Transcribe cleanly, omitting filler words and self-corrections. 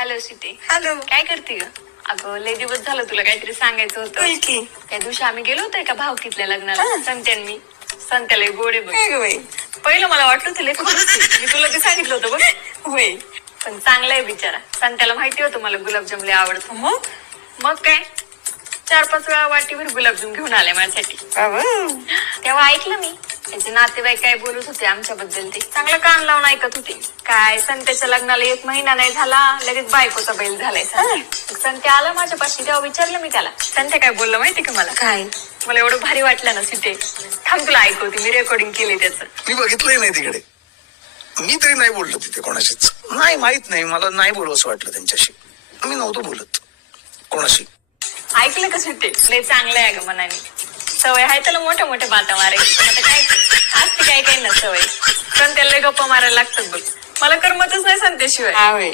Hello सीते. Hello. काय करते ग? अगं लय दिवस झालं तुला काहीतरी सांगायचं होतं. बोल की. त्या दिवशी आम्ही गेलो होतो एका भावकीतल्या लग्नाला. संत्यान संत्याला गोडे बघ. काय ग बाई? पहिलं मला वाटलं तुला मी तुला ते सांगितलं होतं बघ. होय. पण चांगला आहे बिचारा. संत्याला माहिती होतं मला गुलाबजाम लय आवडतो. मग काय 4-5 वेळा वाटीभर गुलाबजाम घेऊन आले माझ्यासाठी. तेव्हा ऐकलं मी त्याचे नातेवाईक काय बोलत होते आमच्याबद्दल. ते चांगलं कान लावून ऐकत होते. काय संत्याच्या लग्नाला 1 महिना नाही झाला लगेच बायकोचा बैल झालाय. संत्या आला माझ्यापाशी तेव्हा विचारलं मी त्याला. संत्या काय बोललं माहिती का मला? काय? मला एवढं भारी वाटलं ना सीते. थांब तुला ऐकवते. मी रेकॉर्डिंग केली त्याचं. मी बघितलंही नाही तिकडे. मी तरी नाही बोललो तिथे कोणाशीच. नाही माहित नाही मला नाही बोलू असं वाटलं त्यांच्याशी. मी नव्हतो बोलत कोणाशी. ऐकलं का सीते? लय चांगलं आहे ग मनाने. सवय आहे त्याला मोठ्या मोठ्या बाता मारायची. पण आता काय असते काय काय ना सवय. संत्याला लय गप्पा मारायला लागतात बघ. मला करमतच नाही संत्याशिवाय. हा होय.